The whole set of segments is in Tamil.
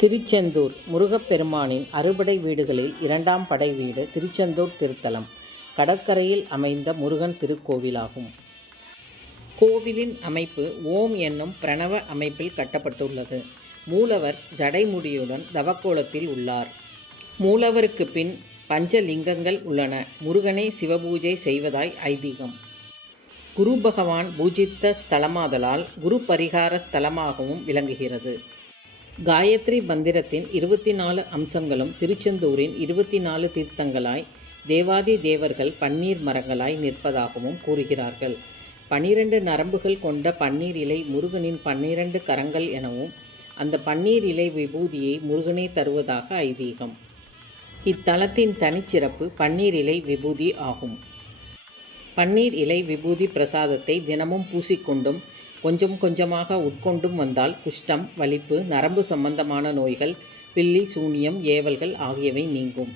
திருச்செந்தூர் முருகப்பெருமானின் அறுபடை வீடுகளில் இரண்டாம் படை வீடு திருச்செந்தூர் திருத்தலம் கடற்கரையில் அமைந்த முருகன் திருக்கோவிலாகும். கோவிலின் அமைப்பு ஓம் என்னும் பிரணவ அமைப்பில் கட்டப்பட்டுள்ளது. மூலவர் ஜடைமுடியுடன் தவக்கோலத்தில் உள்ளார். மூலவருக்கு பின் பஞ்சலிங்கங்கள் உள்ளன. முருகனே சிவபூஜை செய்வதாய் ஐதீகம். குரு பகவான் பூஜித்த ஸ்தலமாதலால் குரு பரிகார ஸ்தலமாகவும் விளங்குகிறது. காயத்ரி மந்திரத்தின் இருபத்தி நாலு அம்சங்களும் திருச்செந்தூரின் இருபத்தி நாலு தீர்த்தங்களாய் தேவாதி தேவர்கள் பன்னீர் மரங்களாய் நிற்பதாகவும் கூறுகிறார்கள். பன்னிரண்டு நரம்புகள் கொண்ட பன்னீர் இலை முருகனின் பன்னிரண்டு கரங்கள் எனவும் அந்த பன்னீர் இலை விபூதியை முருகனே தருவதாக ஐதீகம். இத்தலத்தின் தனிச்சிறப்பு பன்னீர் இலை விபூதி ஆகும். பன்னீர் இலை விபூதி பிரசாதத்தை தினமும் பூசிக்கொண்டும் கொஞ்சம் கொஞ்சமாக உட்கொண்டும் வந்தால் குஷ்டம் வலிப்பு நரம்பு சம்பந்தமான நோய்கள் பில்லி சூனியம் ஏவல்கள் ஆகியவை நீங்கும்.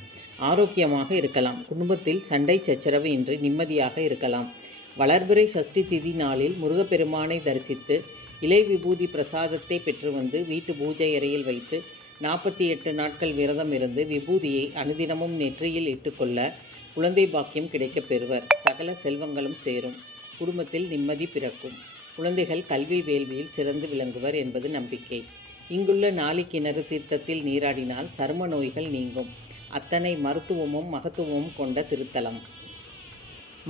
ஆரோக்கியமாக இருக்கலாம். குடும்பத்தில் சண்டை சச்சரவு இன்றி நிம்மதியாக இருக்கலாம். வளர்பிறை சஷ்டி திதி நாளில் முருகப்பெருமானை தரிசித்து இலை விபூதி பிரசாதத்தை பெற்று வந்து வீட்டு பூஜை அறையில் வைத்து நாற்பத்தி எட்டு நாட்கள் விரதம் இருந்து விபூதியை அனுதினமும் நெற்றியில் இட்டுக்கொள்ள குழந்தை பாக்கியம் கிடைக்கப் பெறுவர். சகல செல்வங்களும் சேரும். குடும்பத்தில் நிம்மதி பிறக்கும். குழந்தைகள் கல்வி வேள்வியில் சிறந்து விளங்குவர் என்பது நம்பிக்கை. இங்குள்ள நாளி கிணறு தீர்த்தத்தில் நீராடினால் சரும நோய்கள் நீங்கும். அத்தனை மருத்துவமும் மகத்துவமும் கொண்ட திருத்தலம்.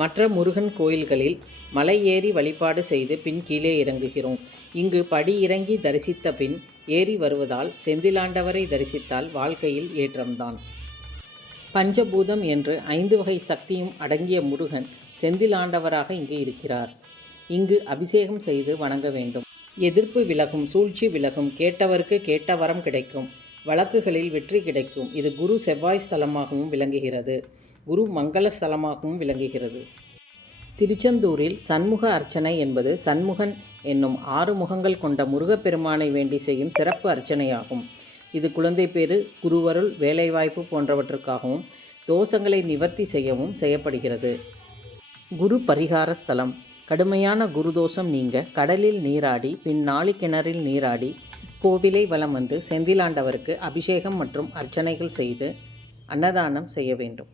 மற்ற முருகன் கோயில்களில் மலை ஏறி வழிபாடு செய்து பின் கீழே இறங்குகிறோம். இங்கு படி இறங்கி தரிசித்த பின் ஏறி வருவதால் செந்திலாண்டவரை தரிசித்தால் வாழ்க்கையில் ஏற்றம்தான். பஞ்சபூதம் என்று ஐந்து வகை சக்தியும் அடங்கிய முருகன் செந்திலாண்டவராக இங்கு இருக்கிறார். இங்கு அபிஷேகம் செய்து வணங்க வேண்டும். எதிர்ப்பு விலகும் சூழ்ச்சி விலகும் கேட்டவருக்கு கேட்ட வரம் கிடைக்கும். வழக்குகளில் வெற்றி கிடைக்கும். இது குரு செவ்வாய் ஸ்தலமாகவும் விளங்குகிறது. குரு மங்களஸ்தலமாகவும் விளங்குகிறது. திருச்செந்தூரில் சண்முக அர்ச்சனை என்பது சண்முகன் என்னும் ஆறு முகங்கள் கொண்ட முருகப்பெருமானை வேண்டி செய்யும் சிறப்பு அர்ச்சனையாகும். இது குழந்தை பேறு குருவருள் வேலைவாய்ப்பு போன்றவற்றுக்காகவும் தோஷங்களை நிவர்த்தி செய்யவும் செய்யப்படுகிறது. குரு பரிகார ஸ்தலம். கடுமையான குருதோஷம் நீங்க கடலில் நீராடி பின் நாளி கிணறில் நீராடி கோவிலை வலம் வந்து செந்திலாண்டவருக்கு அபிஷேகம் மற்றும் அர்ச்சனைகள் செய்து அன்னதானம் செய்ய வேண்டும்.